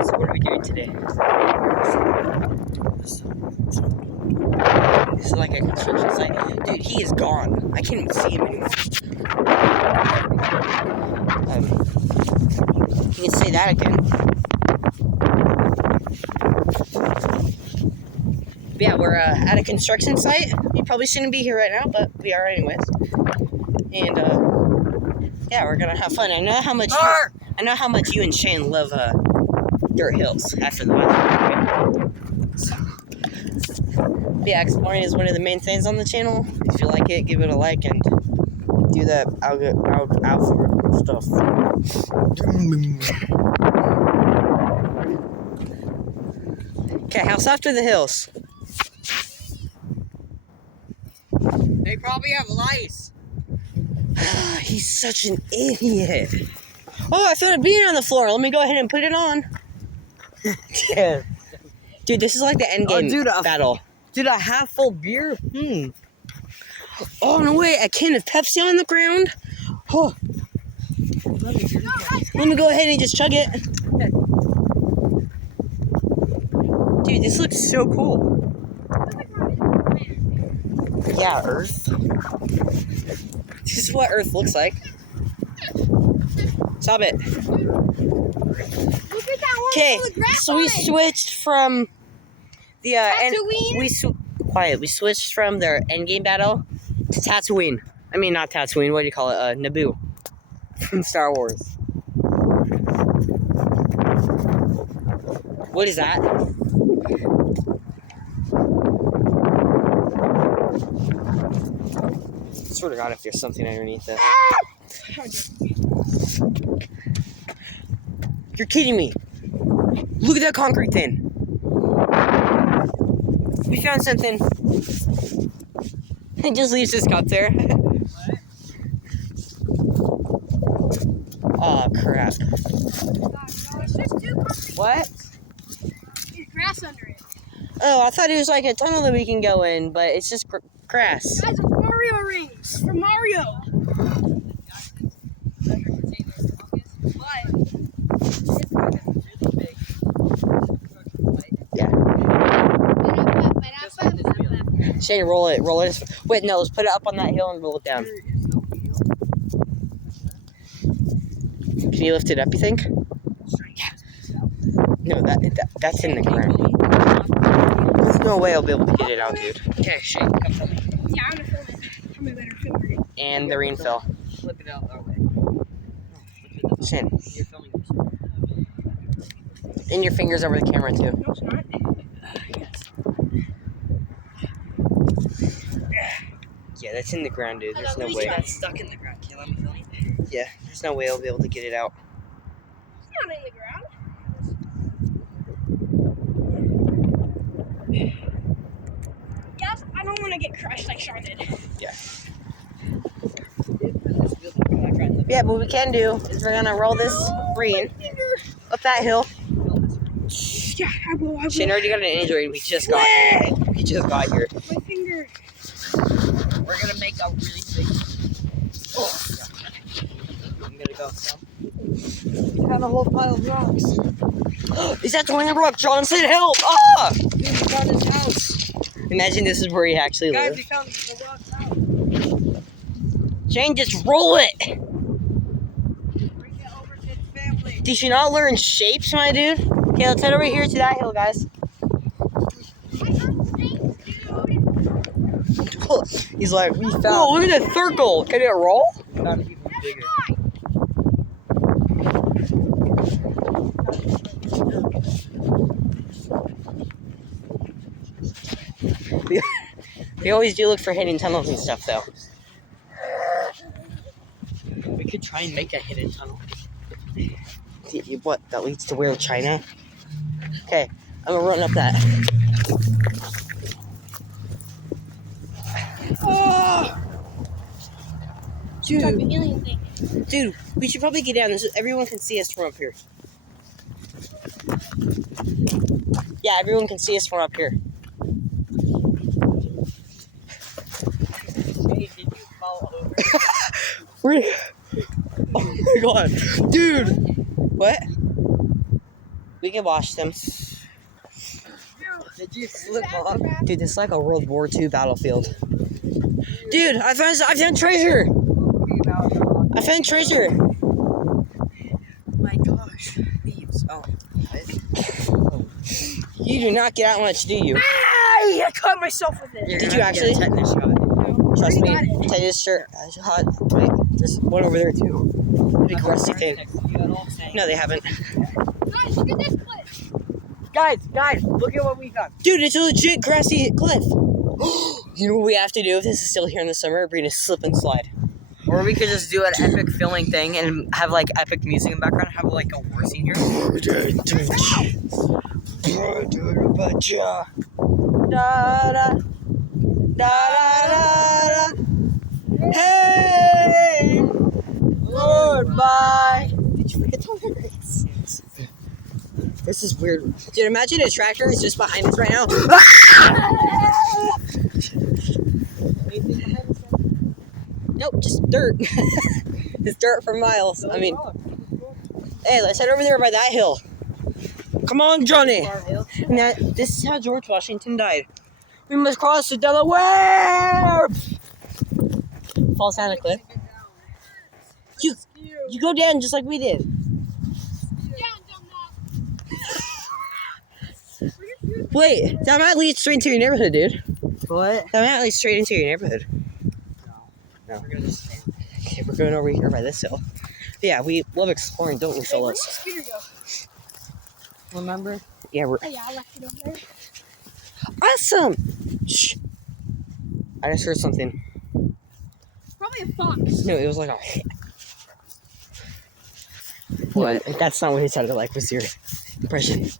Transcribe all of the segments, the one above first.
Okay, so what are we doing today? This is like a construction site. Dude, he is gone. I can't even see him anymore. Can you say that again? But yeah, we're at a construction site. We probably shouldn't be here right now, but we are anyways. And yeah, we're gonna have fun. I know how much you and Shane love dirt hills after the weather. So, yeah, exploring is one of the main things on the channel. If you like it, give it a like and do that algorithm stuff. Okay, how soft are the hills? They probably have lice. He's such an idiot. Oh, I found a bean on the floor. Let me go ahead and put it on. Yeah. Dude, this is like the end game battle. Dude, a half full beer? Oh, no way. A can of Pepsi on the ground? Oh. Let me go ahead and just chug it. Dude, this looks so cool. Yeah, Earth. This is what Earth looks like. Stop it. Okay, so we switched from the we switched from their endgame battle to Tatooine. I mean, not Tatooine. What do you call it? Naboo from Star Wars. What is that? I swear to God, if there's something underneath this. You're kidding me. Look at that concrete thing. We found something. It just leaves his cup there. Oh, crap. What? There's grass under it. Oh, I thought it was like a tunnel that we can go in, but it's just grass. Guys, it's Mario rings from Mario. Yeah. Shane, roll it. Wait, no, let's put it up on that hill and roll it down. Can you lift it up, you think? Yeah. No, that's in the ground. There's no way I'll be able to get it out, dude. Okay, Shane, come film me. Yeah, I'm gonna film it. Probably better film it. And the rain fell. Flip it out that way. Shane. You're filming And your fingers over the camera, too. No, it's not. Yeah, that's in the ground, dude. There's no way. That's stuck in the ground. Can you let me film it? Yeah, there's no way I'll be able to get it out. It's not in the ground. Yes, I don't want to get crushed like Sean did. Yeah. Yeah, but what we can do is we're gonna roll this green up that hill. Yeah, I will. Shane already got an injury. We just got here. My finger. We're gonna make a really big. Oh, I'm gonna go. Found a whole pile of rocks. Is that the one that Rock Johnson? Help! Ah! Dude, we found his house. Imagine this is where he actually Guys, lives. we found the rock's house. Shane, just roll it! Bring it over to his family. Did you not learn shapes, my dude? Okay, let's head over here to that hill, guys. He's like, we found. Oh, look at that circle. Can it roll? Found it even bigger. We always do look for hidden tunnels and stuff, though. We could try and make a hidden tunnel. What? That leads to where, China? Okay, I'm gonna run up that. Oh! Dude, we should probably get down. Everyone can see us from up here. Yeah, everyone can see us from up here. Hey, did you fall over? Oh my god. Dude! What? We can wash them. Did you slip off? Dude, this is like a World War II battlefield. Dude, I found treasure! I found treasure! Oh my gosh. Thieves. Oh. You do not get out much, do you? I cut myself with it. Did you actually? Tetanus shot. Trust me, Already got it. Titus shirt, hot. Wait, there's one over there too. Big rusty thing. No, they haven't. Guys, look at this cliff. Guys, look at what we found. Dude, it's a legit grassy cliff. You know what we have to do if this is still here in the summer? We're gonna slip and slide. Or we could just do an epic filming thing and have like epic music in the background, have like a war scene here. Hey, goodbye. Did you forget the lyrics? This is weird. Dude, imagine a tractor is just behind us right now. Nope, just dirt. It's dirt for miles. I mean, hey, let's head over there by that hill. Come on, Johnny. Now, this is how George Washington died. We must cross the Delaware. Falls down a cliff. You go down just like we did. Wait, that might lead straight into your neighborhood, dude. What? That might lead straight into your neighborhood. No. We're gonna just stand. Okay, we're going over here by this hill. Yeah, we love exploring, don't we, Hey, where'd fellas? my scooter go? Remember? Yeah, we're Oh, yeah, I left it over there. awesome. Shh. I just heard something. Probably a fox. No, it was like a. What? That's not what he sounded like. Was your impression?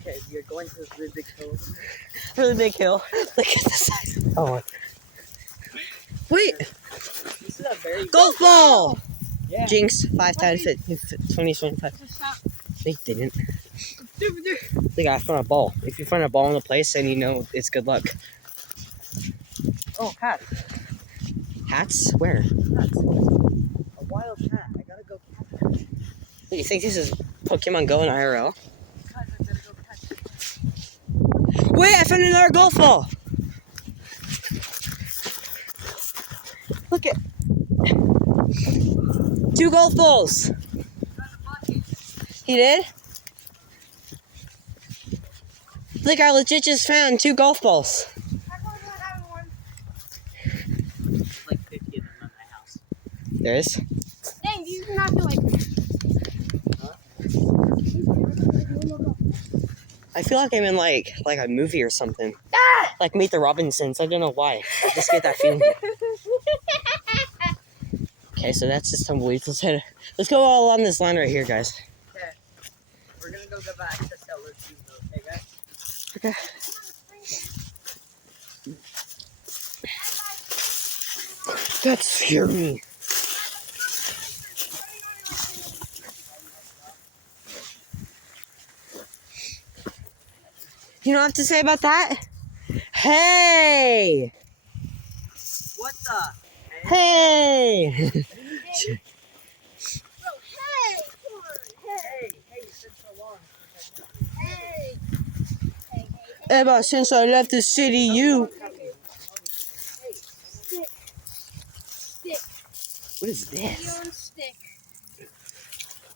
Okay, you're going to this really big hill. Really big hill. Look at the size. Oh. Wait, This is a very golf ball. Yeah. Jinx, 5 times 20, 25. Stop. They didn't. Over there. The guy found a ball. If you find a ball in the place, then you know it's good luck. Oh, cat. Hats? Where? Cats. A wild cat. I gotta go catch it. Do you think this is Pokemon Go in IRL? Guys, I gotta go catch it. Wait, I found another golf ball. Look at 2 golf balls. He did? Look, I legit just found 2 golf balls. There's like 50 of them at my house. There is. Dang, these do not feel like. I feel like I'm in like a movie or something. Ah! Like Meet the Robinsons. I don't know why. I just get that feeling. Okay, so that's just tumbleweeds. Let's go all along this line right here, guys. Okay. We're gonna go back to Stellar's View, okay, guys? Okay. That scared me. You know what I have to say about that? Hey! What the? Hey! Bro, hey! Come on, hey! Hey, it's been so long. Hey! Ever since I left the city, you. Stick. What is this? Neon stick.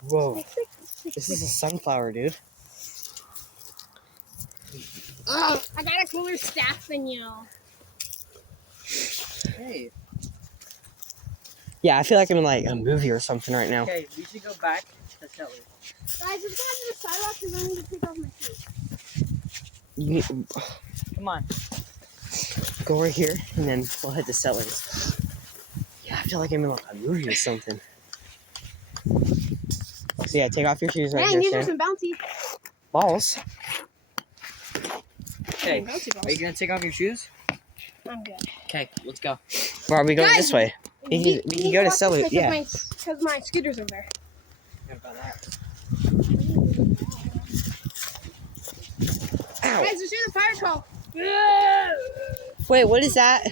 Whoa. Stick. This is a sunflower, dude. Oh, I got a cooler staff than you. Hey. Yeah, I feel like I'm in like a movie or something right now. Okay, we should go back to Stellar's. Guys, let's go to the sidewalk because I need to take off my shoes. You need, Come on. go right here, and then we'll head to Sellers. Yeah, I feel like I'm in like a movie or something. So yeah, take off your shoes right Dang, these here, are Shan. some bouncy. Balls. Okay, Bouncy balls. are you gonna take off your shoes? I'm good. Okay, let's go. Where are we going Guys, this way? We need can to go to walk this Sellers, way yeah. Because my scooter's over there. What about that? Ow. Guys, let's do the fire call. Wait, what is that?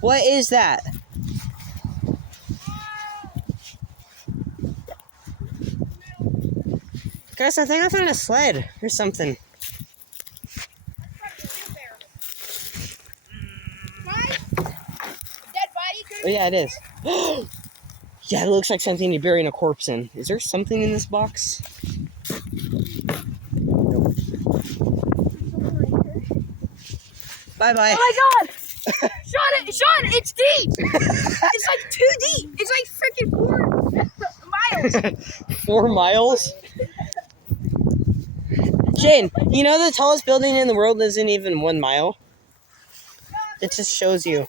What is that? Guys, I think I found a sled or something. Oh, yeah, it is. Yeah, it looks like something you're burying a corpse in. Is there something in this box? Nope. Bye-bye. Oh my god! Sean, it's deep! It's like 2 deep! It's like freaking 4 miles! 4 miles? Shane, you know the tallest building in the world isn't even 1 mile? It just shows you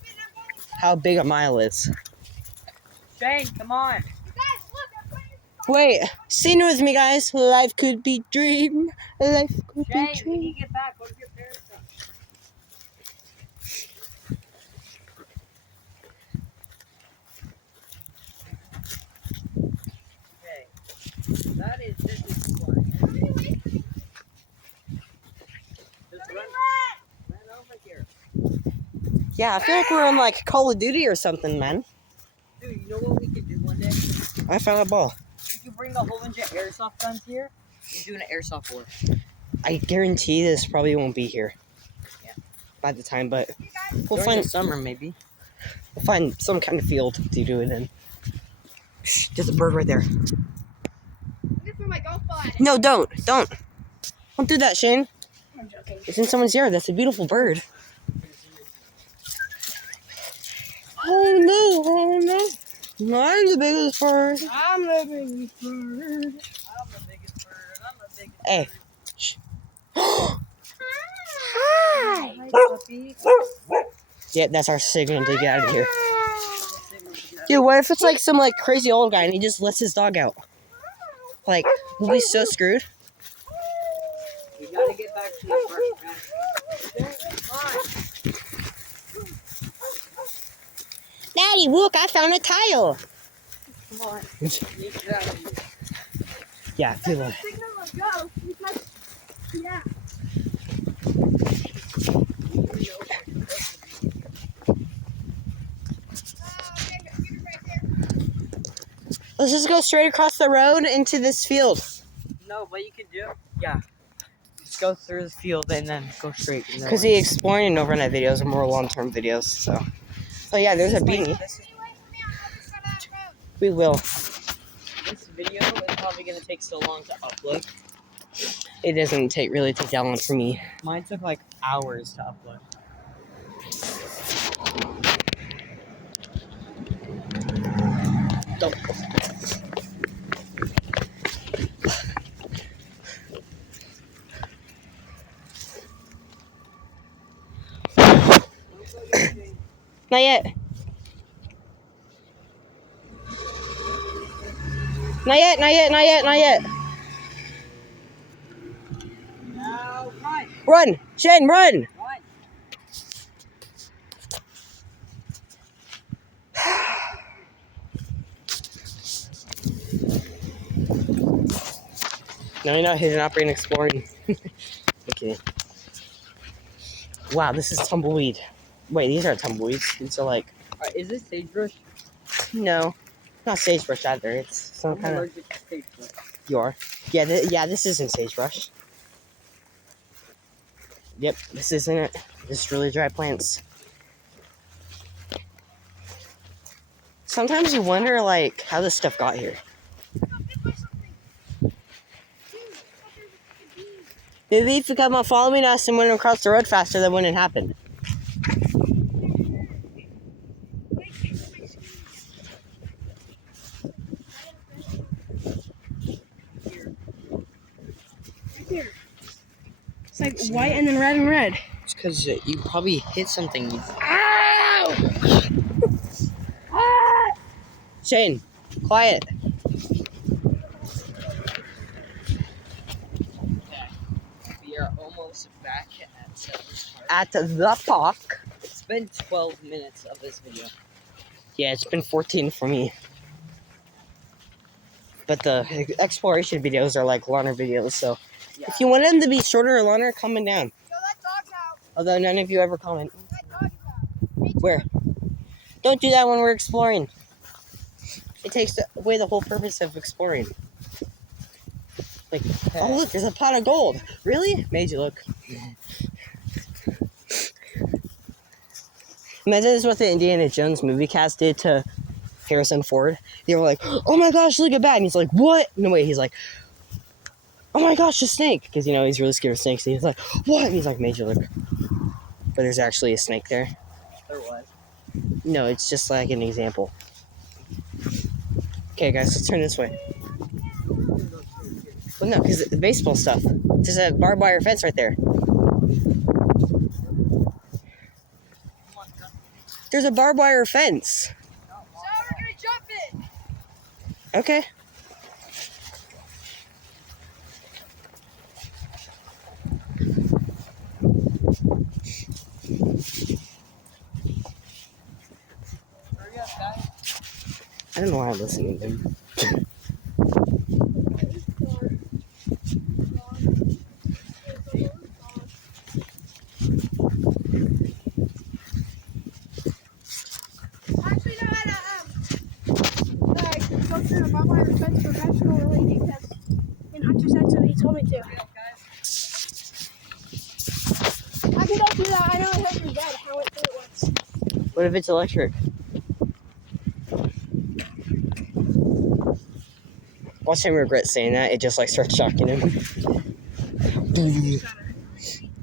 how big a mile is. Shane, come on. Wait, sing with me, guys. Life could be dream. Life could Shane, be when dream. you get back, what if your parents come? Okay. This is fun. Just run over here. Yeah, I feel like we're on like Call of Duty or something, man. Dude, you know what we could do one day? I found a ball. We could bring a whole bunch of airsoft guns here and do an airsoft war. I guarantee this probably won't be here. Yeah. By the time, but we'll During find the summer, maybe. we'll find some kind of field to do it in. Shh, there's a bird right there. This is my golf ball. No, don't do that, Shane. I'm joking. It's in someone's yard. That's a beautiful bird. Oh no! I'm the biggest bird. I'm the biggest bird. I'm the biggest bird. I'm the biggest Hey. bird. Shh. Hi. Hi, puppy. Yeah, that's our signal to get out of here. Dude, what if it's like some like crazy old guy and he just lets his dog out? Like, we'll be so screwed. We gotta get back to the park, man. Come on. Daddy, look, I found a tile. Come on. You get out of here. Yeah, I feel like. Signal of go because, yeah. Let's just go straight across the road into this field. No, but you can do. Yeah. Just go through the field and then go straight. Because the exploring and overnight videos are more long-term videos, so. Oh yeah, there's a beanie. We will. This video is probably gonna take so long to upload. It doesn't really take that long for me. Mine took like hours to upload. Don't. Not yet. Not yet, not yet, not yet, not yet. Now run! Run! Shen, run! Run! No, you're not hidden operating exploring. Okay. Wow, this is tumbleweed. Wait, these aren't tumbleweeds. These are like, Is this sagebrush? no, not sagebrush either. It's some I'm kind of. allergic to sagebrush. You are. Yeah, yeah. This isn't sagebrush. Yep, this isn't it. This is really dry plants. Sometimes you wonder, like, how this stuff got here. Maybe if you come on following us and went across the road faster, that wouldn't happen. It's like white and then red and red. It's because you probably hit something. Ow! Shane, quiet. We are almost back at Settlers Park. At the park. It's been 12 minutes of this video. Yeah, it's been 14 for me. But the exploration videos are like longer videos, so Yeah. if you want them to be shorter or longer, comment down. Go let dogs out. Although none of you ever comment. Let dogs out. Where? Don't do that when we're exploring. It takes away the whole purpose of exploring. Like, oh look, there's a pot of gold. Really? Made you look. Imagine this is what the Indiana Jones movie cast did to Harrison Ford. They were like, oh my gosh, look at that. And he's like, what? No, wait, he's like, oh my gosh, a snake. Because, you know, he's really scared of snakes. And he's like, what? And he's like, Major look. But there's actually a snake there. There was. No, it's just like an example. Okay, guys, let's turn this way. Well, no, because the baseball stuff. There's a barbed wire fence right there. There's a barbed wire fence. So we're gonna jump it. Okay. Hurry up, guys. I don't know why I'm listening to them. Actually, no, go through the barbed wire fence for vegetable related because and Hunter said so. He told me to. Hurry up, guys. I can go through that. I know Hunter's dead. I went through it once. What if it's electric? Watch him regret saying that. It just like starts shocking him.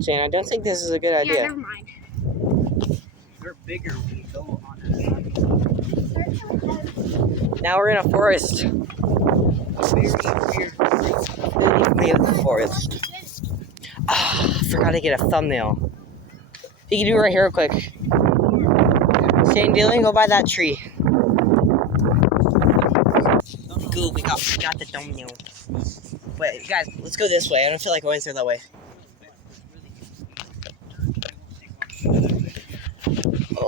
Shane, I don't think this is a good Yeah, idea. never mind. They're bigger when you go on it. Now we're in a forest. Very weird. Beautiful forest. Ah, forgot to get a thumbnail. You can do it right here real quick. Shane, Dylan, go by that tree. Good, we got the thumbnail. Wait, guys, let's go this way. I don't feel like going through that way.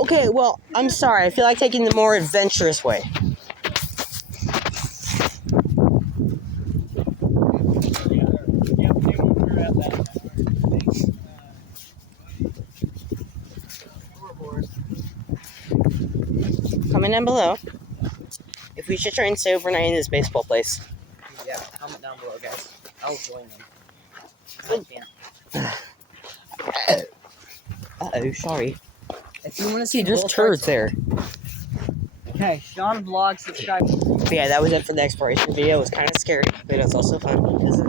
Okay, well, I'm sorry. I feel like taking the more adventurous way. Comment down below if we should try and stay overnight in this baseball place. Yeah, comment down below, guys. I'll join them. Uh-oh, sorry. If you want to See, see there's bull turds there. Okay, DillanVlogz, subscribe. But yeah, that was it for the exploration video. It was kind of scary, but it was also fun because of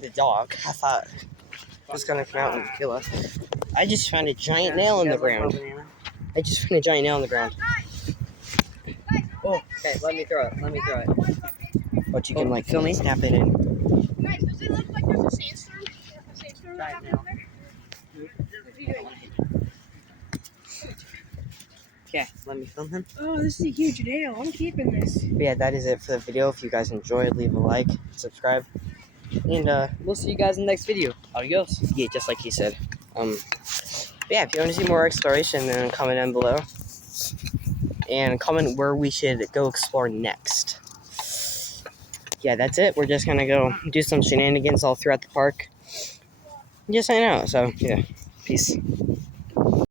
the dog. I thought it was gonna come out and kill us. I just found a giant nail in the ground. Oh, okay, let me throw it. But you can like film me, snap it in. Guys, does it look like there's a sandstorm? A sandstorm Try it happening now. there? Yeah, let me film him. Oh, this is a huge nail. I'm keeping this. But yeah, that is it for the video. If you guys enjoyed, leave a like, subscribe, and We'll see you guys in the next video. Adios. yeah, just like he said. But yeah, if you want to see more exploration, then comment down below. And comment where we should go explore next. Yeah, that's it. We're just gonna go do some shenanigans all throughout the park. Just hang out. So yeah, peace.